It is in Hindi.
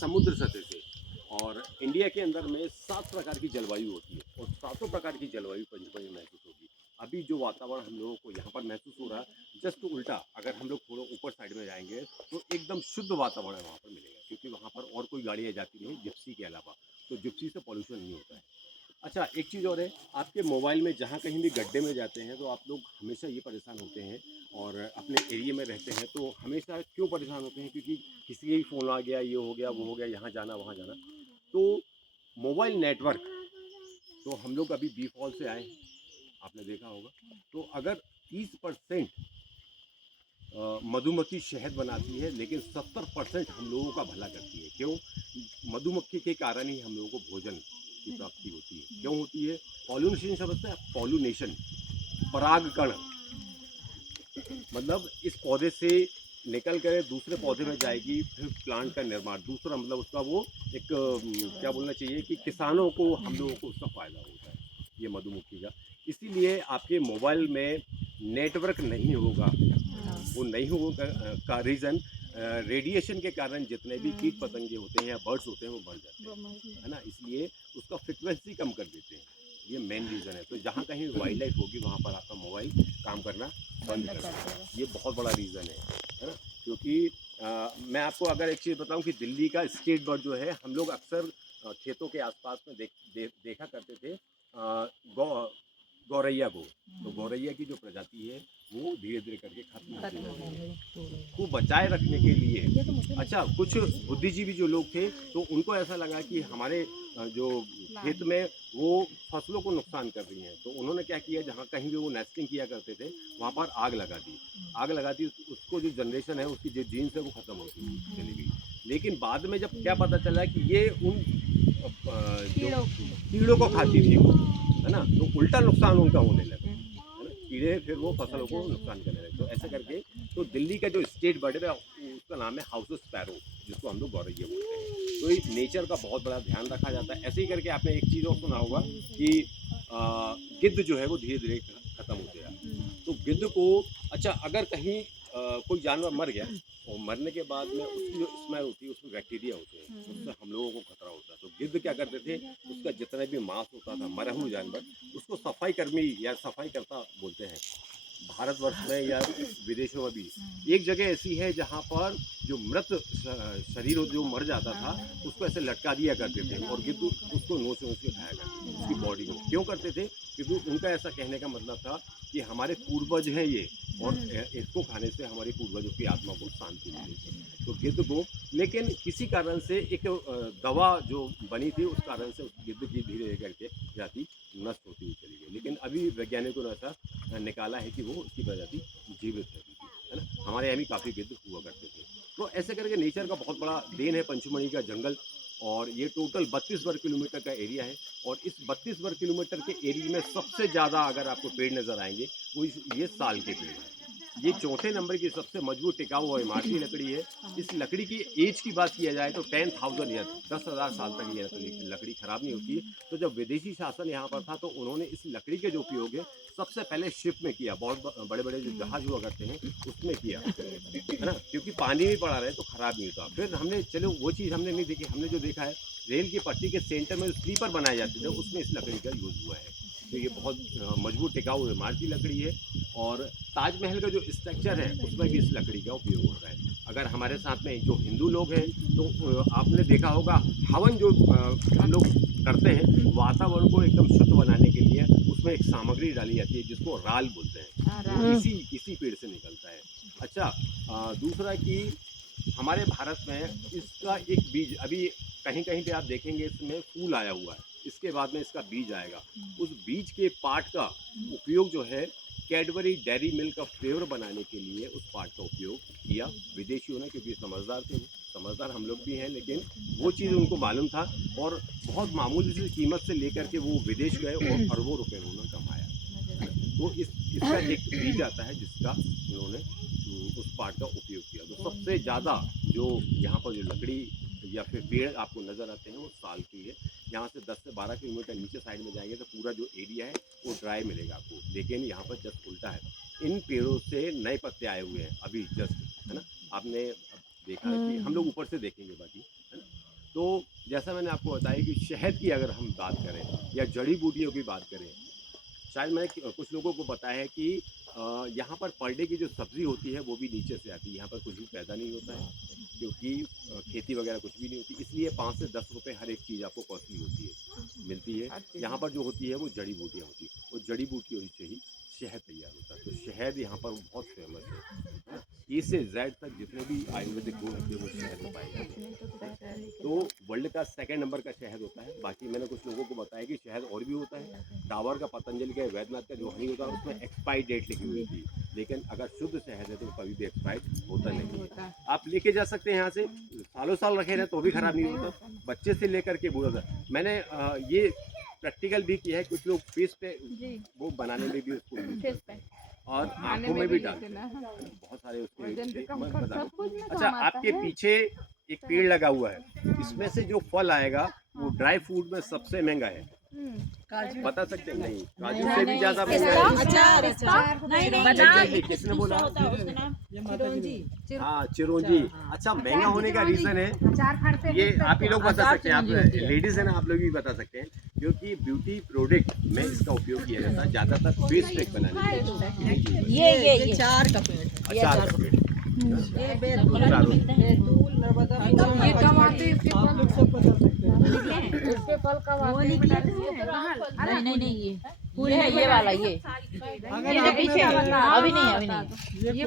समुद्र सतह से। और इंडिया के अंदर में 7 प्रकार की जलवायु होती है और सातों प्रकार की जलवायु पंचमढ़ी में महसूस होगी। अभी जो वातावरण हम लोगों को यहाँ पर महसूस हो रहा है, जस्ट उल्टा अगर हम लोग थोड़ा ऊपर साइड में जाएँगे तो एकदम शुद्ध वातावरण वहाँ पर मिलेगा, क्योंकि वहाँ पर और कोई गाड़ियाँ जाती नहीं जिप्सी के अलावा, तो जिप्सी से पॉल्यूशन नहीं होता है। अच्छा, एक चीज़ और है, आपके मोबाइल में जहाँ कहीं भी गड्ढे में जाते हैं तो आप लोग हमेशा ये परेशान होते हैं और अपने एरिया में रहते हैं तो हमेशा क्यों परेशान होते हैं? क्योंकि किसी का भी फ़ोन आ गया, ये हो गया, वो हो गया, यहाँ जाना, वहाँ जाना। तो मोबाइल नेटवर्क, तो हम लोग अभी बी फॉल से आए हैं, आपने देखा होगा। तो अगर 30% मधुमक्खी शहद बनाती है, लेकिन 70% हम लोगों का भला करती है। क्यों? मधुमक्खी के कारण ही हम लोगों को भोजन की प्राप्ति होती है। क्यों होती है? पॉलिनेशन समझते हैं? पॉलिनेशन, परागकण, मतलब इस पौधे से निकल कर दूसरे पौधे में जाएगी, फिर प्लांट का निर्माण, दूसरा मतलब उसका वो एक क्या बोलना चाहिए कि किसानों को, हम लोगों को उसका फ़ायदा होता है, ये मधुमक्खी का। इसीलिए आपके मोबाइल में नेटवर्क नहीं होगा, वो नहीं होगा का रीज़न रेडिएशन के कारण जितने भी कीट पतंगे होते हैं या बर्ड्स होते हैं वो मर जाते हैं, है ना? इसलिए उसका फ्रिक्वेंसी कम कर देते हैं, ये मेन रीज़न है। तो जहाँ कहीं वाइल्ड लाइफ होगी वहाँ पर आपका मोबाइल काम करना बंद कर देगा, ये बहुत बड़ा रीज़न है ना? क्योंकि मैं आपको अगर एक चीज़ बताऊँ कि दिल्ली का स्टेट बर्ड जो है, हम लोग अक्सर खेतों के आसपास में देखा करते थे गौ गौरैया को। तो गौरैया की जो प्रजाति है वो धीरे धीरे करके खत्म होती जा रही है। को बचाए रखने के लिए, अच्छा, कुछ बुद्धिजीवी जो लोग थे तो उनको ऐसा लगा कि हमारे जो खेत में वो फसलों को नुकसान कर रही हैं, तो उन्होंने क्या किया, जहाँ कहीं भी वो नेस्टिंग किया करते थे वहाँ पर आग लगा दी। आग लगा दी, उसको जो जनरेशन है उसकी जो जीन्स है वो खत्म होती चली गई। लेकिन बाद में जब क्या पता चला कि ये उन जो कीड़ों को खाती थी वो, है ना, तो उल्टा नुकसान उनका होने लगा, है ना? कीड़े फिर वो फसलों को नुकसान करने लगे। तो ऐसे करके तो दिल्ली का जो स्टेट बर्ड है उसका नाम है हाउस स्पैरो, जिसको हम लोग गौरैया बोलते हैं। तो ये नेचर का बहुत बड़ा ध्यान रखा जाता है। ऐसे ही करके आपने एक चीज़ और सुना होगा कि गिद्ध जो है वो धीरे धीरे खत्म होते जा रहा है। तो गिद्ध को, अच्छा, अगर कहीं कोई जानवर मर गया और मरने के बाद में उसकी जो स्मेल होती है उसमें बैक्टीरिया होते हैं, उससे हम लोगों को खतरा होता है। तो गिद्ध क्या करते थे, उसका जितना भी मांस होता था मरा हुआ जानवर, उसको सफाई कर्मी या सफाई करता बोलते हैं भारतवर्ष में या विदेशों में भी। एक जगह ऐसी है जहाँ पर जो मृत शरीर जो मर जाता था उसको ऐसे लटका दिया करते थे और गिद्ध उसको नोच नोच के खाया करते थे उसकी बॉडी को। क्यों करते थे? क्योंकि उनका ऐसा कहने का मतलब था कि हमारे पूर्वज हैं ये, और इसको खाने से हमारे पूर्वजों की आत्मा को शांति मिलेगी। तो गिद्ध को, लेकिन किसी कारण से एक दवा जो बनी थी उस कारण से उस गिद्ध की धीरे धीरे करके जाति नष्ट होती हुई चली गई। लेकिन अभी वैज्ञानिकों ने ऐसा निकाला है कि वो उसकी प्रजाति जीवित है ना? हमारे यहाँ भी काफ़ी गिद्ध हुआ करते थे। तो ऐसे करके नेचर का बहुत बड़ा देन है पंचमढ़ी का जंगल। और ये टोटल 32 वर्ग किलोमीटर का एरिया है। और इस 32 वर्ग किलोमीटर के एरिया में सबसे ज़्यादा अगर आपको पेड़ नज़र आएंगे वो ये साल के पेड़ हैं। ये चौथे नंबर की सबसे मजबूत टिकाऊ और इमारती लकड़ी है। इस लकड़ी की एज की बात किया जाए तो 10,000 ईयर, 10,000 साल तक ये लकड़ी खराब नहीं होती है। तो जब विदेशी शासन यहाँ पर था तो उन्होंने इस लकड़ी के जो उपयोग है सबसे पहले शिप में किया, बहुत बड़े बड़े जो जहाज हुआ करते हैं उसमें किया, है ना, क्योंकि पानी में पड़ा रहे तो खराब नहीं होता। फिर हमने, चलो वो चीज़ हमने नहीं देखी, हमने जो देखा है रेल की पट्टी के सेंटर में जो स्लीपर बनाए जाते थे उसमें इस लकड़ी का यूज़ हुआ है। तो ये बहुत मजबूत टिकाऊ इमारती लकड़ी है। और ताजमहल का जो स्ट्रक्चर है उसमें भी इस लकड़ी का उपयोग होता है। अगर हमारे साथ में जो हिंदू लोग हैं तो आपने देखा होगा हवन जो हम लोग करते हैं वातावरण को एकदम शुद्ध बनाने के लिए, उसमें एक सामग्री डाली जाती है जिसको राल बोलते हैं, वो इसी इसी पेड़ से निकलता है। अच्छा, दूसरा कि हमारे भारत में इसका एक बीज अभी कहीं कहीं पे आप देखेंगे इसमें फूल आया हुआ है, इसके बाद में इसका बीज आएगा। उस बीज के पार्ट का उपयोग जो है कैडबरी डेयरी मिल्क का फ्लेवर बनाने के लिए उस पार्ट का उपयोग किया विदेशियों ने, क्योंकि समझदार थे वो, समझदार हम लोग भी हैं, लेकिन वो चीज़ उनको मालूम था। और बहुत मामूली सी कीमत से लेकर के वो विदेश गए और अरबों रुपए उन्होंने कमाया। तो इसका एक बीज आता है जिसका उन्होंने उस पार्ट का उपयोग किया। तो सबसे ज़्यादा जो यहाँ पर जो लकड़ी या फिर पेड़ आपको नज़र आते हैं वो साल की है। यहाँ से 10 से 12 किलोमीटर नीचे साइड में जाएंगे तो पूरा जो एरिया है वो ड्राई मिलेगा आपको, लेकिन यहाँ पर जस्ट उल्टा है। इन पेड़ों से नए पत्ते आए हुए हैं अभी जस्ट, है ना? आपने अब देखा है कि हम लोग ऊपर से देखेंगे बाकी, है ना? तो जैसा मैंने आपको बताया कि शहद की अगर हम बात करें या जड़ी बूटियों की बात करें, शायद मैंने कुछ लोगों को बताया है कि यहाँ पर डे की जो सब्ज़ी होती है वो भी नीचे से आती है, यहाँ पर कुछ भी पैदा नहीं होता है, क्योंकि खेती वगैरह कुछ भी नहीं होती, इसलिए 5 से 10 रुपए हर एक चीज़ आपको कॉस्टली होती है, मिलती है। यहाँ पर जो होती है वो जड़ी बूटियाँ होती है, वो जड़ी बूटियों से ही शहद तैयार होता है। तो शहद यहाँ पर बहुत फेमस है। ए से जेड तक जितने भी आयुर्वेदिक गुण होते हैं वो शहद में पाए जाते हैं। तो वर्ल्ड का 2nd नंबर का शहद होता है। बाकी मैंने कुछ लोगों को बताया कि शहद और भी होता है, डाबर का, पतंजलि का, वैद्यनाथ का जो हनी होता है उसमें एक्सपायरी डेट लिखी हुई थी, लेकिन अगर शुद्ध शहद है तो कभी भी एक्सपायर्ड होता नहीं है। आप लेके जा सकते हैं यहाँ से, सालों साल रखे रहें तो भी खराब नहीं होता, बच्चे से लेकर के बूढ़ा तक। मैंने ये प्रैक्टिकल भी किया है, कुछ लोग फेस पे वो बनाने में भी उसको यूज करते हैं और आंखों में भी डालते हैं, बहुत सारे उसके। अच्छा, आपके पीछे एक पेड़ लगा हुआ है, इसमें से जो फल आएगा वो ड्राई फ्रूट में सबसे महंगा है, बता सकते हैं? नहीं, काजू से भी ज्यादा महंगा है। किसने बोला? हाँ, चिरौंजी। अच्छा, महंगा होने का रीजन है ये आप ही लोग बता सकते हैं, आप लेडीज है ना, आप लोग भी बता सकते हैं, क्योंकि ब्यूटी प्रोडक्ट में इसका उपयोग किया जाता है ज्यादातर फेस पैक बनाने में। ये 4 का पेड़, अच्छा, इसके फल कब आते हैं? नहीं ये पूरे है, ये वाला ये पीछे अभी नहीं